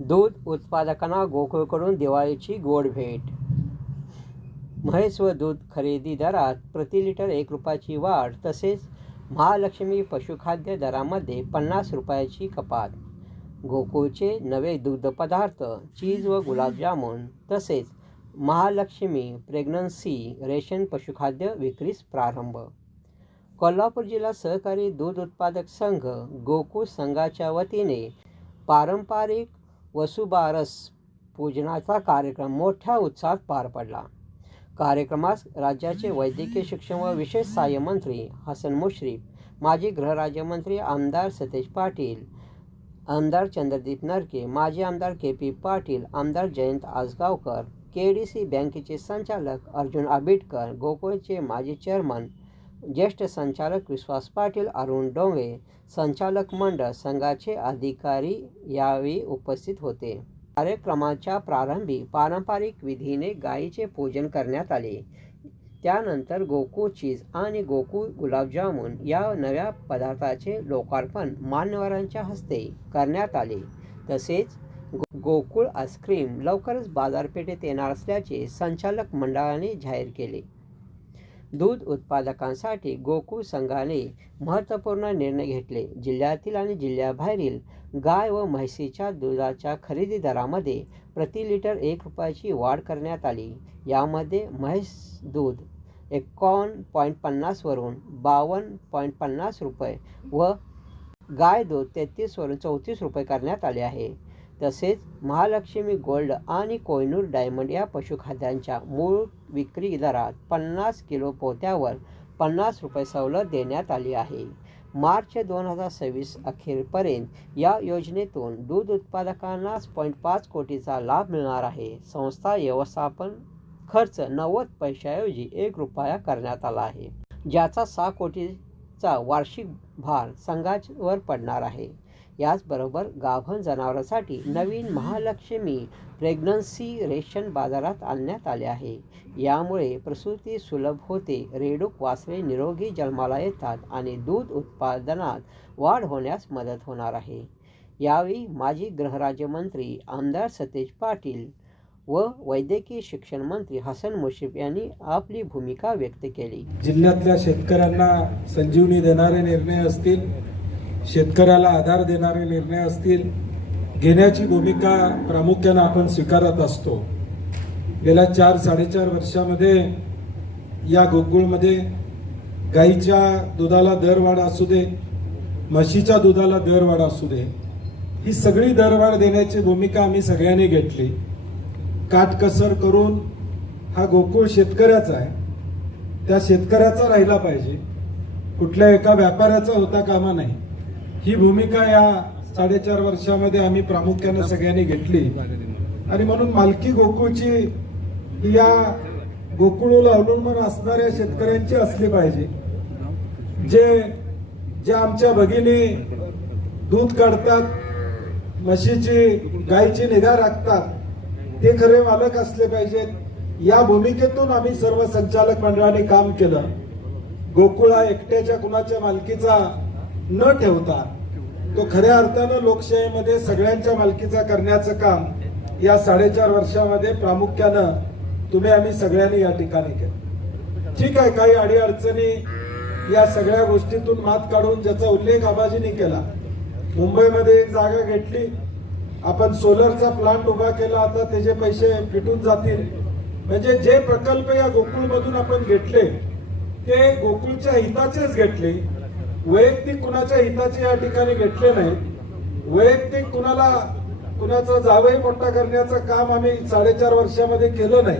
दूध उत्पादकांना गोकुळकडून दिवाळीची गोड भेट. म्हैस व दूध खरेदी दरात प्रति लिटर एक रुपयाची वाढ तसेच महालक्ष्मी पशुखाद्य दरामध्ये पन्नास रुपयाची कपात. गोकुळचे नवे दुग्धपदार्थ चीज व गुलाबजामुन तसेच महालक्ष्मी प्रेग्नन्सी रेशन पशुखाद्य विक्रीस प्रारंभ. कोल्हापूर जिल्हा सहकारी दूध उत्पादक संघ गोकुळ संघाच्या वतीने पारंपरिक वसुबारस पूजनाचा कार्यक्रम मोठ्या उत्साहात पार पडला. कार्यक्रमास राज्याचे वैद्यकीय शिक्षण व विशेष सहाय्य मंत्री हसन मुश्रीफ माजी गृहराज्यमंत्री आमदार सतेज पाटील आमदार चंद्रदीप नरके माजी आमदार के पी पाटील आमदार Jayant Ajgaonkar K D C बँकेचे संचालक अर्जुन आबिटकर गोकुळचे माजी चेअरमन ज्येष्ठ संचालक विश्वास पाटील अरुण डोंगे संचालक मंडळ संघाचे अधिकारी यावेळी उपस्थित होते. कार्यक्रमाच्या प्रारंभी पारंपरिक विधीने गायीचे पूजन करण्यात आले. त्यानंतर गोकुळ चीज आणि गोकुळ गुलाबजामुन या नव्या पदार्थाचे लोकार्पण मान्यवरांच्या हस्ते करण्यात आले. तसेच गो- गोकुळ आईस्क्रीम लवकरच बाजारपेठेत येणार असल्याचे संचालक मंडळाने जाहीर केले. दूध उत्पादकांसाठी गोकुळ संघाने महत्त्वपूर्ण निर्णय घेतले. जिल्ह्यातील आणि जिल्ह्याबाहेरील गाय व म्हैसीच्या दुधाच्या खरेदी दरामध्ये प्रति लिटर एक रुपयाची वाढ करण्यात आली. यामध्ये म्हैस दूध एकावन्न पॉईंट पन्नासवरून बावन्न पॉईंट पन्नास रुपये व गाय दूध तेहतीसवरून चौतीस रुपये करण्यात आले आहे. तसेच महालक्ष्मी गोल्ड आणि कोयनूर डायमंड या पशुखाद्यांच्या मूळ विक्री दरात पन्नास किलो पोत्यावर पन्नास रुपये सवलत देण्यात आली आहे. मार्च दोन हजार सव्वीस अखेरपर्यंत या योजनेतून दूध उत्पादकांना पॉईंट पाच कोटीचा लाभ मिळणार आहे. संस्था व्यवस्थापन खर्च नव्वद पैशाऐवजी एक रुपया करण्यात आला आहे ज्याचा सहा कोटीचा वार्षिक भार संघावर पडणार आहे. याचबरोबर गाभण जनावरांसाठी नवीन महालक्ष्मी प्रेग्नन्सी रेशन बाजारात आणण्यात आले आहे. यामुळे प्रसूती सुलभ होते रेडूक वासरे निरोगी जन्माला येतात आणि दूध उत्पादनात वाढ होण्यास मदत होणार आहे. यावेळी माजी गृहराज्यमंत्री आमदार सतेज पाटील व वैद्यकीय शिक्षण मंत्री हसन मुश्रीफ यांनी आपली भूमिका व्यक्त केली. जिल्ह्यातल्या शेतकऱ्यांना संजीवनी देणारे निर्णय असतील शेतकऱ्याला आधार देणारे निर्णय असतील घेण्याची भूमिका प्रामुख्यानं आपण स्वीकारत असतो. गेल्या चार साडेचार वर्षामध्ये या गोकुळमध्ये गाईच्या दुधाला दरवाढ असू दे म्हशीच्या दुधाला दरवाढ असू दे ही सगळी दरवाढ देण्याची भूमिका आम्ही सगळ्यांनी घेतली. काटकसर करून हा गोकुळ शेतकऱ्याचा आहे. त्या शेतकऱ्याचा राहिला पाहिजे. कुठल्या एका व्यापाऱ्याचा होता कामा नाही. ही भूमिका या साडेचार वर्षामध्ये आम्ही प्रामुख्यानं सगळ्यांनी घेतली. आणि म्हणून मालकी गोकुळची या गोकुळला अवलंबून असणाऱ्या शेतकऱ्यांची असली पाहिजे. जे ज्या आमच्या भगिनी दूध काढतात म्हशीची गायची निगा राखतात ते खरे मालक असले पाहिजेत. या भूमिकेतून आम्ही सर्व संचालक मंडळाने काम केलं. गोकुळा एकट्याच्या कुणाच्या मालकीचा न ठेवता तो खऱ्या अर्थानं लोकशाहीमध्ये सगळ्यांच्या मालकीचा करण्याचं काम या साडेचार वर्षामध्ये प्रामुख्यानं तुम्ही आम्ही सगळ्यांनी या ठिकाणी केलं. ठीक आहे काही अडीअडचणी या सगळ्या गोष्टीतून मात काढून ज्याचा उल्लेख आबाजीने केला. मुंबईमध्ये एक जागा घेतली. आपण सोलरचा प्लांट उभा केला. आता त्याचे पैसे फिटून जातील. म्हणजे जे प्रकल्प या गोकुळमधून आपण घेतले ते गोकुळच्या हिताचेच घेतले. वैयक्तिक कुणाच्या हिताची या ठिकाणी घेतले नाही. वैयक्तिक कुणाला कुणाचा जावई मोठा करण्याचं काम आम्ही साडेचार वर्षामध्ये केलं नाही.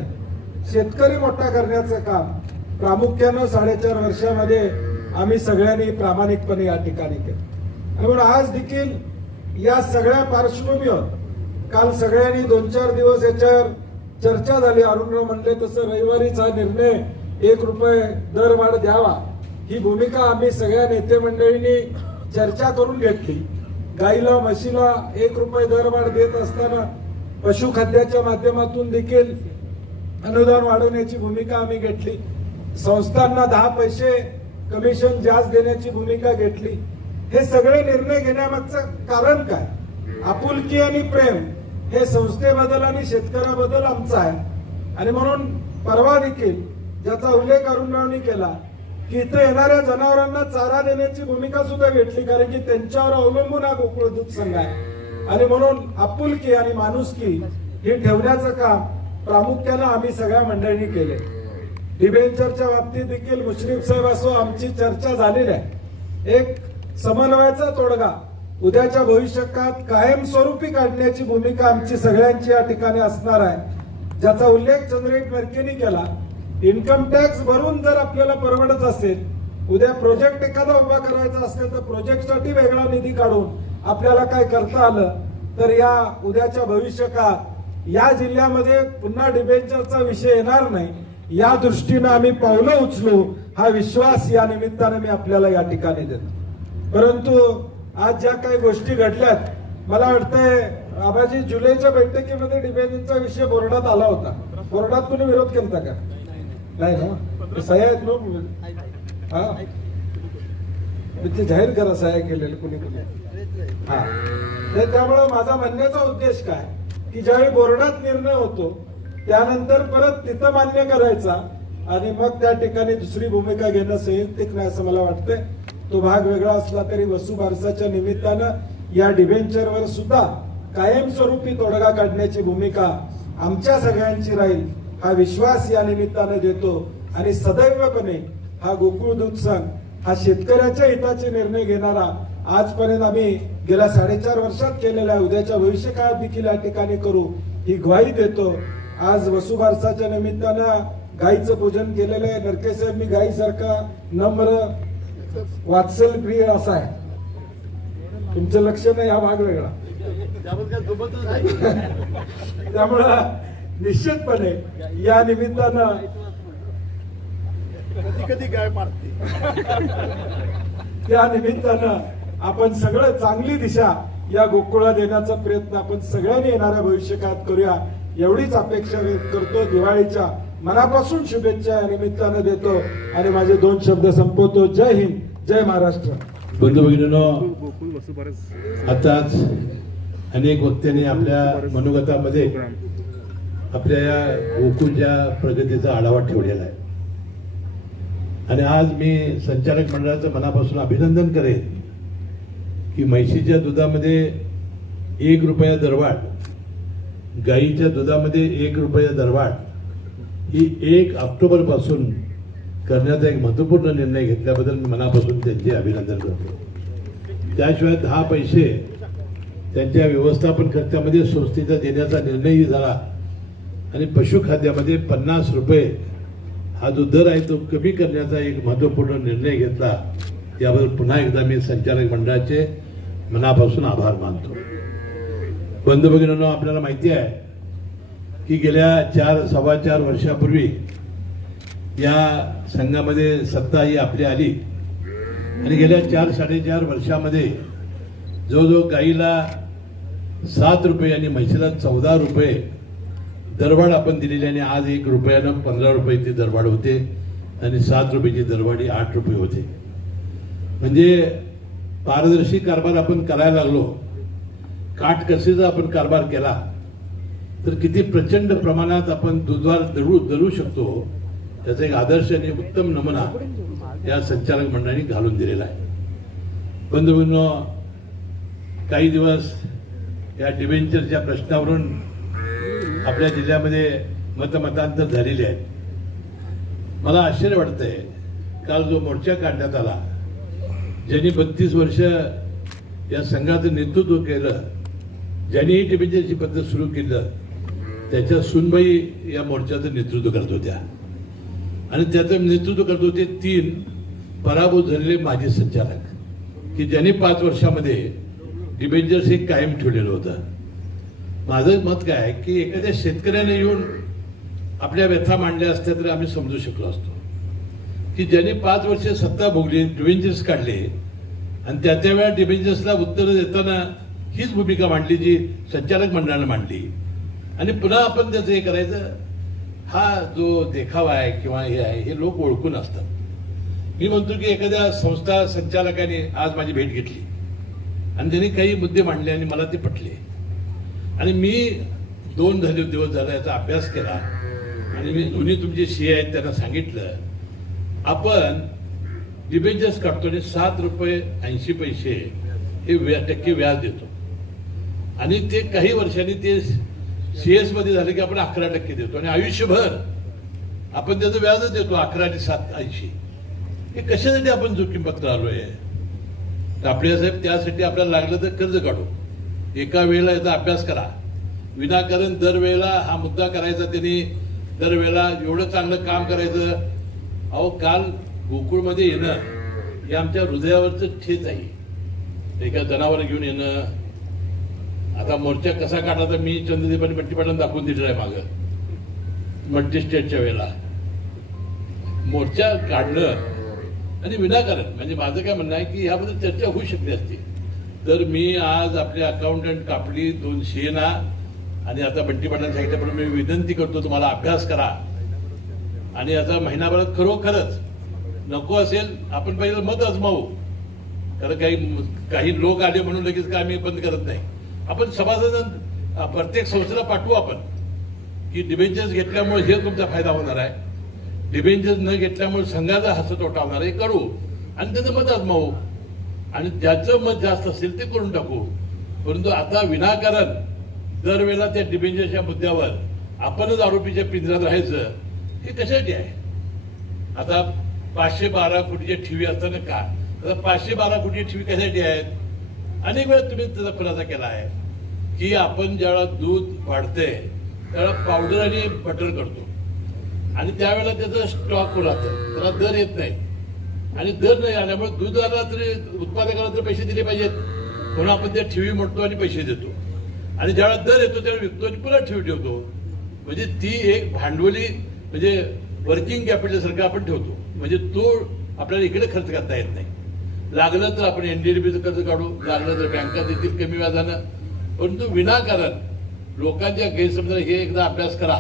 शेतकरी मोठा करण्याचं काम प्रामुख्यानं साडेचार वर्षामध्ये आम्ही सगळ्यांनी प्रामाणिकपणे या ठिकाणी केलं. म्हणून आज देखील या सगळ्या पार्श्वभूमीवर काल सगळ्यांनी दोन चार दिवस याच्यावर चर्चा झाली. अरुणराव म्हणले तसं रविवारीच हा निर्णय एक रुपये दरवाढ द्यावा. ही भूमिका आम्ही सगळ्या नेते मंडळींनी चर्चा करून घेतली. गाईला म्हशीला एक रुपये दरवाढ देत असताना पशुखाद्याच्या माध्यमातून देखील अनुदान वाढवण्याची भूमिका आम्ही घेतली. संस्थांना दहा पैसे कमिशन जास्त देण्याची भूमिका घेतली. हे सगळे निर्णय घेण्यामागचं कारण काय? आपुलकी आणि प्रेम हे संस्थेबद्दल आणि शेतकऱ्याबद्दल आमचं आहे. आणि म्हणून परवा देखील ज्याचा उल्लेख अरुणरावनी केला की इथं येणाऱ्या जनावरांना चारा देण्याची भूमिका सुद्धा घेतली कारण की त्यांच्यावर अवलंबून हा गोकुळ दूध संघ आहे. आणि म्हणून आपुलकी आणि माणुसकी हे ठेवण्याचं काम प्रामुख्यानं आम्ही सगळ्या मंडळींनी केले डिबेंचरच्या बाबतीत देखील मुश्रीफ साहेब असो आमची चर्चा झालेली आहे. एक समन्वयाचा तोडगा उद्याच्या भविष्यकाळात कायमस्वरूपी काढण्याची भूमिका आमची सगळ्यांची या ठिकाणी असणार आहे. ज्याचा उल्लेख चंद्रकांत मेरकेनी केला इन्कम टॅक्स भरून जर आपल्याला परवडत असेल उद्या प्रोजेक्ट एखादा उभा करायचा असेल तर प्रोजेक्टसाठी वेगळा निधी काढून आपल्याला काय करता आलं? तर या उद्याच्या भविष्यकाळात या जिल्ह्यामध्ये पुन्हा डिबेंचरचा विषय येणार नाही. या दृष्टीनं आम्ही पावलं उचलू हा विश्वास या निमित्तानं मी आपल्याला या ठिकाणी देतो. परंतु आज ज्या काही गोष्टी घडल्यात मला वाटतंय आबाजी जुलैच्या बैठकीमध्ये डिबेंचरचा विषय बोर्डात आला होता. बोर्डात कुणी विरोध केला का? नाही हो। ना सह्या आहेत ना हा। ते जाहीर करा सह्या केलेले कुणी कुणी हा। तर त्यामुळे माझा म्हणण्याचा उद्देश काय? की ज्यावेळी बोर्डात निर्णय होतो त्यानंतर परत तिथं मान्य करायचा आणि मग त्या ठिकाणी दुसरी भूमिका घेणं संयुक्तिक नाही असं मला वाटतंय. तो भाग वेगळा असला तरी वसुबारसाच्या निमित्तानं या डिबेंचरवर सुद्धा कायमस्वरूपी तोडगा काढण्याची भूमिका आमच्या सगळ्यांची राहील. हा विश्वास या निमित्तानं देतो. आणि सदैवपणे हा गोकुळ दूध संघ हा शेतकऱ्याच्या हिताचे निर्णय घेणारा आजपर्यंत आम्ही गेल्या साडेचार वर्षात केलेल्या उद्याच्या भविष्य काळात देखील या ठिकाणी करू ही ग्वाही देतो. आज वसुबारसाच्या निमित्तानं गाईचं पूजन केलेलं आहे. नरके साहेब मी गाईसारखा नम्र वात्सल प्रिय असा आहे. तुमचं लक्ष नाही हा भाग वेगळा. त्यामुळं निश्चितपणे या निमित्तानं कधी काय मारते. त्या निमित्तानं आपण सगळं चांगली दिशा या गोकुळा देण्याचा प्रयत्न आपण सगळ्यांनी येणाऱ्या भविष्यकाळात करूया. एवढीच अपेक्षा व्यक्त करतो. दिवाळीच्या मनापासून शुभेच्छा या निमित्तानं देतो. आणि माझे दोन शब्द संपवतो. जय हिंद. जय महाराष्ट्र. बंधू भगिनीनो आताच अनेक वक्त्यांनी आपल्या मनोगतामध्ये आपल्या या गोकुळच्या प्रगतीचा आढावा ठेवलेला आहे. आणि आज मी संचालक मंडळाचं मनापासून अभिनंदन करेन की म्हैशीच्या दुधामध्ये एक रुपया दरवाढ गाईच्या दुधामध्ये एक रुपया दरवाढ ही एक ऑक्टोबरपासून करण्याचा एक महत्त्वपूर्ण निर्णय घेतल्याबद्दल मी मनापासून त्यांचे अभिनंदन करतो. त्याशिवाय दहा पैसे त्यांच्या व्यवस्थापन खर्चामध्ये संस्थेचा देण्याचा निर्णयही झाला. आणि पशुखाद्यामध्ये पन्नास रुपये हा जो दर आहे तो कमी करण्याचा एक महत्त्वपूर्ण निर्णय घेतला. याबद्दल पुन्हा एकदा मी संचालक मंडळाचे मनापासून आभार मानतो. बंधू भगिनींनो आपल्याला माहिती आहे की गेल्या चार सव्वा चार वर्षापूर्वी या संघामध्ये सत्ता ही आपली आली. आणि गेल्या चार साडेचार वर्षामध्ये जवळजवळ गाईला सात रुपये आणि म्हशीला चौदा रुपये दरवाढ आपण दिलेली आणि आज एक रुपयानं पंधरा रुपये ती दरवाढ होते आणि सात रुपयाची दरवाढी आठ रुपये होते. म्हणजे पारदर्शी कारभार आपण करायला लागलो. काटकसेचा आपण कारभार केला तर किती प्रचंड प्रमाणात आपण दुधवार दळू दळू शकतो त्याचा एक आदर्श आणि उत्तम नमुना या संचालक मंडळाने घालून दिलेला आहे. बंधूंनो काही दिवस या डिव्हेंचरच्या प्रश्नावरून आपल्या जिल्ह्यामध्ये मतमतांतर झालेले आहेत मला आश्चर्य वाटतंय काल जो मोर्चा काढण्यात आला ज्यांनी बत्तीस वर्ष या संघाचं नेतृत्व केलं ज्यांनी ही डिव्हेंचरची पद्धत सुरू केलं त्याच्या सुनबाई या मोर्चाचं नेतृत्व करत होत्या. आणि त्याचं नेतृत्व करत होते तीन पराभूत झालेले माजी संचालक की ज्यांनी पाच वर्षामध्ये डिबेंजर्स हे कायम ठेवलेलं होतं. माझं मत काय आहे की एखाद्या शेतकऱ्याने येऊन आपल्या व्यथा मांडल्या असत्या तरी आम्ही समजू शकलो असतो. की ज्यांनी पाच वर्षे सत्ता भोगली डिव्हेंजर्स काढले आणि त्या त्या वेळा डिव्हेंजर्सला उत्तरं देताना हीच भूमिका मांडली जी संचालक मंडळानं मांडली. आणि पुन्हा आपण त्याचं हे करायचं हा जो देखावा आहे किंवा हे आहे हे लोक ओळखून असतात. मी म्हणतो की एखाद्या संस्था संचालकाने आज माझी भेट घेतली. आणि त्यांनी काही मुद्दे मांडले आणि मला ते पटले. आणि मी दोन झाले दिवस झाला याचा अभ्यास केला. आणि मी दोन्ही तुमचे सी आहेत त्यांना सांगितलं. आपण डिबेंचर्स काढतो आणि सात रुपये ऐंशी पैसे हे व्या टक्के व्याज देतो. आणि ते काही वर्षांनी ते सी एसमध्ये झाले की आपण अकरा टक्के देतो. आणि आयुष्यभर आपण त्याचं व्याजच देतो अकरा आणि सात ऐंशी. हे कशासाठी आपण जोखीम पत्र आलोय आपल्या साहेब त्यासाठी आपल्याला लागलं तर कर्ज काढू. एका वेळेला याचा अभ्यास करा. विनाकारण दरवेळेला हा मुद्दा करायचा त्यांनी दरवेळेला एवढं चांगलं काम करायचं. अहो काल गोकुळमध्ये येणं हे आमच्या हृदयावरचं ठेच आहे. एका जनावर घेऊन येणं. आता मोर्चा कसा काढला तर मी चंद्रदेपाने आणि दाखवून दिलेला आहे मागं. मल्टी स्टेटच्या वेळेला. मोर्चा काढणं आणि विनाकारण म्हणजे माझं काय म्हणणं आहे की ह्याबद्दल चर्चा होऊ शकली असती. तर मी आज आपले अकाउंटंट कापली दोन शेना आणि आता बंटी पाटण सांगितल्याप्रमाणे मी विनंती करतो तुम्हाला अभ्यास करा. आणि आता महिनाभरात खरोखरच नको असेल आपण पहिले मत अजमावू कारण काही काही लोक आले म्हणून लगेच काय आम्ही बंद करत नाही. आपण सभासद प्रत्येक संस्थेला पाठवू आपण की डिबेंचर्स घेतल्यामुळे हे तुमचा फायदा होणार आहे. डिबेंचर्स न घेतल्यामुळे संघाचा हस्त तोटा होणार आहे. करू. आणि त्याचं मत अजमावू आणि ज्याचं मत जास्त असेल ते करून टाकू. परंतु आता विनाकारण दरवेळेला त्या डिबेंजरच्या मुद्द्यावर आपणच आरोपीच्या पिंजऱ्यात राहायचं हे कशासाठी आहे? आता पाचशे बारा कोटीचे ठेवी असताना का? आता पाचशे बारा कोटी ठेवी कशासाठी आहेत? अनेक वेळा तुम्ही त्याचा खुलासा केला आहे की आपण ज्यावेळा दूध वाढते त्यावेळेला पावडर आणि बटर करतो. आणि त्यावेळेला त्याचं स्टॉक राहतं त्याला दर येत नाही. आणि दर नाही आल्यामुळे दुधाला तरी उत्पादकाला तर पैसे दिले पाहिजेत. म्हणून आपण त्या ठेवी म्हणतो आणि पैसे देतो. आणि ज्यावेळेला दर येतो त्यावेळेला विकतो आणि पुन्हा ठेवी ठेवतो. म्हणजे ती एक भांडवली म्हणजे वर्किंग कॅपिटल सारखं आपण ठेवतो. म्हणजे तो आपल्याला इकडे खर्च करता येत नाही. लागलं तर आपण एनडीडीबीचं कर्ज काढू लागलं तर बँका देतील कमी व्याजानं. परंतु विनाकारण लोकांच्या गैरसमजाला हे एकदा अभ्यास करा.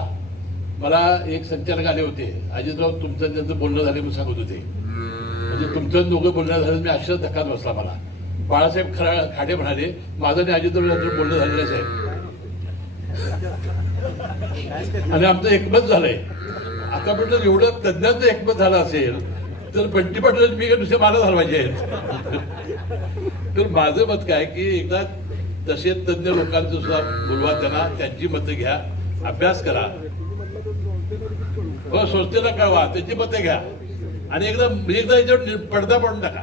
मला एक संचालक आले होते. अजितराव तुमचं त्यांचं बोलणं झाले म्हणून सांगत होते. म्हणजे तुमचं दोघं बोलणं झालं मी अक्षर धक्काच बसला मला. बाळासाहेब खरा खाडे म्हणाले माझं आणि अजित यांचं बोलणं झालेलं आहे साहेब. आणि आमचं एकमत झालंय. आता म्हटलं एवढं तज्ञांचं एकमत झालं असेल तर बंटी पाटील मी काय दुसऱ्या मला हलवायचे आहेत? तर माझं मत काय की एकदा तसे तज्ञ लोकांचं सुद्धा बोलवा त्यांना त्यांची मतं घ्या अभ्यास करा. हो संस्थेला कळवा त्याची मतं घ्या. आणि एकदा एकदा याच्यावर पडदा पडून टाका.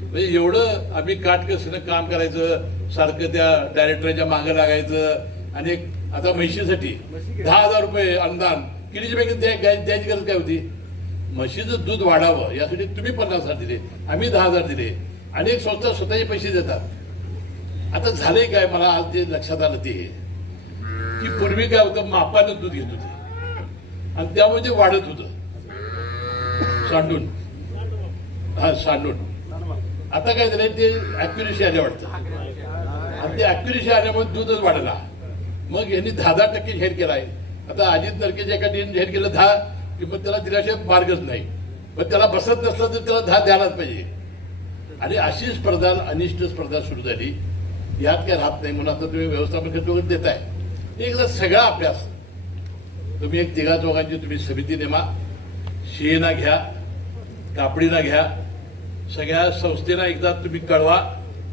म्हणजे एवढं आम्ही काटकसरीनं काम करायचं सारखं त्या डायरेक्टरच्या मागे लागायचं आणि एक आता म्हशीसाठी दहा हजार रुपये अनुदान किडीची बँकेत द्यायची गरज काय होती? म्हशीचं दूध वाढावं यासाठी तुम्ही पन्नास हजार दिले आम्ही दहा हजार दिले आणि एक संस्था स्वतःचे पैसे देतात. आता झालंय काय? मला आज जे लक्षात आलं ते. की पूर्वी काय होतं? मापानं दूध घेत होते. आणि त्यामुळे ते वाढत होतं. सांडून. हा सांडून. आता काय झालंय ते अॅक्युरेसी आल्या वाटतं आणि ते अॅक्युरेसी आल्यामुळे दूधच वाढला. मग यांनी दहा दहा टक्के जाहीर केलाय. आता अजित नरकेच्या एका टीम जाहीर केलं दहा की मग त्याला दिल्याशिवाय मार्गच नाही. पण त्याला बसत नसलं तर त्याला दहा द्यायलाच पाहिजे. आणि अशी स्पर्धा अनिष्ट स्पर्धा सुरू झाली. यात काय राहत नाही म्हणून आता तुम्ही व्यवस्थापन खर्च वगैरे देताय. एकदा सगळा अभ्यास. तुम्ही एक तिघा चौघांची तुम्ही समिती नेमा. शिएना घ्या. कापडीना घ्या. सगळ्या संस्थेना एकदा तुम्ही कळवा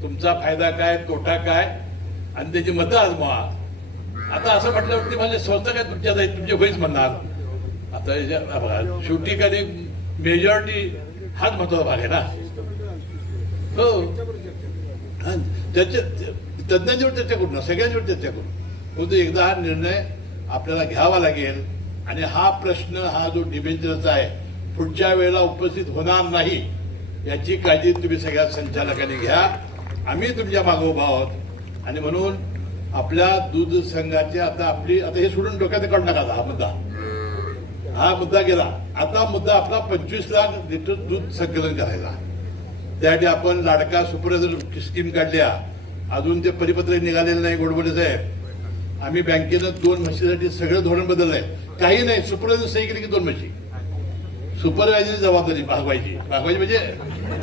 तुमचा फायदा काय तोटा काय आणि त्याची मतं आजमावा. आता असं म्हटल्यावरती म्हणजे संस्था काय तुमच्या तुमचे होईच म्हणणार. आता शेवटी कधी मेजॉरिटी हाच महत्त्वाचा भाग आहे ना. हो. त्याच्या तज्ञांच्यावर चर्चा करू ना सगळ्यांच्यावर चर्चा करू. परंतु एकदा हा निर्णय आपल्याला घ्यावा लागेल आणि हा प्रश्न हा जो डिबेंचरचा आहे पुढच्या वेळेला उपस्थित होणार नाही याची काळजी तुम्ही सगळ्या संचालकांनी घ्या. आम्ही तुमच्या मागे उभा आहोत. आणि म्हणून आपल्या दूध संघाचे आता आपली आता हे सोडून डोक्यात काढू नका हा मुद्दा. हा मुद्दा गेला. आता मुद्दा आपला पंचवीस लाख लिटर दूध संकलन करायला. त्यासाठी आपण लाडका सुपरवायझर स्कीम काढल्या. अजून ते परिपत्र निघालेलं नाही गोडबोले साहेब. आम्ही बँकेनं दोन म्हशीसाठी सगळं धोरण बदललंय. काही नाही सुपरवायझर सही केली की दोन म्हशी. सुपरवायझरची जबाबदारी भागवायची. भागवायची म्हणजे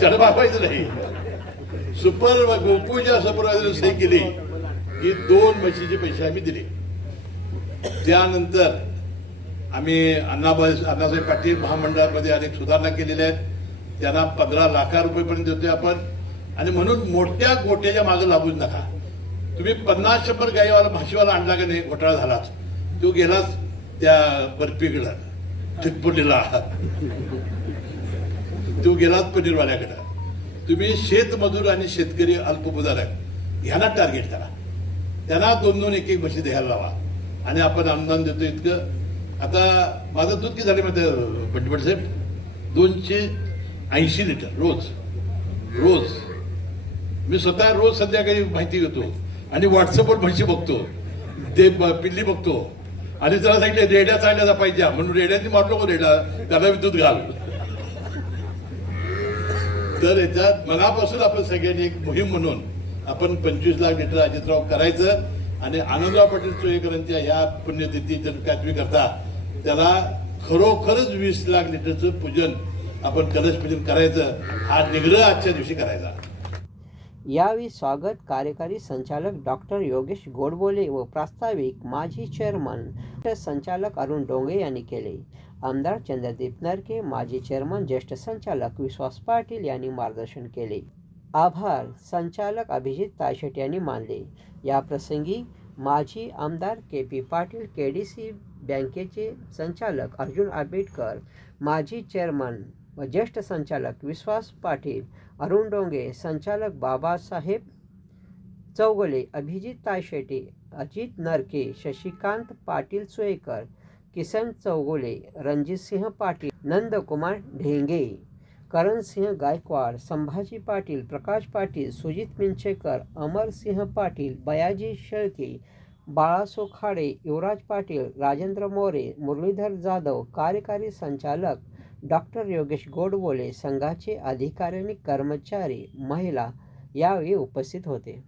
त्याला भागवायचं नाही. सुपर गोकुळच्या सुपरवायझर सही केली. की दोन म्हशीचे पैसे आम्ही दिले. त्यानंतर आम्ही अण्णाबाई अण्णासाहेब पाटील महामंडळामध्ये अनेक सुधारणा केलेल्या आहेत. त्यांना पंधरा लाखा रुपयेपर्यंत देतोय आपण. आणि म्हणून मोठ्या गोट्याच्या मागे लागूच नका. तुम्ही पन्नास शंभर गाईवाला म्हशीवाला आणला का नाही? घोटाळा झालाच. तो गेलाच त्या बर्फीकडं चितपुलीला तो गेलात पनीरवाल्याकडं तुम्ही शेतमजूर आणि शेतकरी अल्पभूधारक ह्यांना टार्गेट करा त्यांना दोन दोन एक एक म्हशी द्यायला लावा आणि आपण अनुदान देतो इतकं आता माझं दूध किती झाले माहिती बंटीपट साहेब दोनशे ऐंशी लिटर रोज रोज मी स्वतः रोज संध्याकाळी माहिती घेतो आणि व्हॉट्सअपवर म्हशी बघतो ते ब- पिल्ली बघतो आणि त्याला सांगितलं रेड्या चालल्या पाहिजे. म्हणून रेड्यांनी मारलो को रेड्या त्याला विद्युत घाल. तर याच्यात मनापासून आपण सगळ्यांनी एक मोहीम म्हणून आपण पंचवीस लाख लिटर अजितराव करायचं आणि आनंदराव पाटील चोळेकरांच्या ह्या काय तुम्ही करता त्याला खरोखरच वीस लाख लिटरचं पूजन आपण कलश पूजन करायचं हा निग्रह आजच्या दिवशी करायचा. यावेळी स्वागत कार्यकारी संचालक डॉक्टर योगेश गोडबोले व प्रास्ताविक माजी चेअरमन संचालक अरुण डोंगे यांनी केले. आमदार चंद्रदीप नरके माजी चेअरमन ज्येष्ठ संचालक विश्वास पाटील यांनी मार्गदर्शन केले. आभार संचालक अभिजित तायशेट यांनी मानले. या प्रसंगी माजी आमदार K P Patil K D C बँकेचे संचालक अर्जुन आंबेडकर माजी चेअरमन व ज्येष्ठ संचालक विश्वास पाटील अरुण डोंगे संचालक बाबासाहेब चौगले अभिजित तायशेटे अजित नरके शशिकांत पाटील सोयकर किसन चौगुले रणजितसिंह पाटील नंदकुमार ढेंगे करणसिंह गायकवाड संभाजी पाटील प्रकाश पाटील सुजित मिंचेकर अमरसिंह पाटील बयाजी शेळके बाळासो खाडे युवराज पाटील राजेंद्र मोरे मुरलीधर जाधव कार्यकारी संचालक डॉक्टर योगेश गोडबोले संघाचे अधिकारी आणि कर्मचारी महिला यावेळी उपस्थित होते.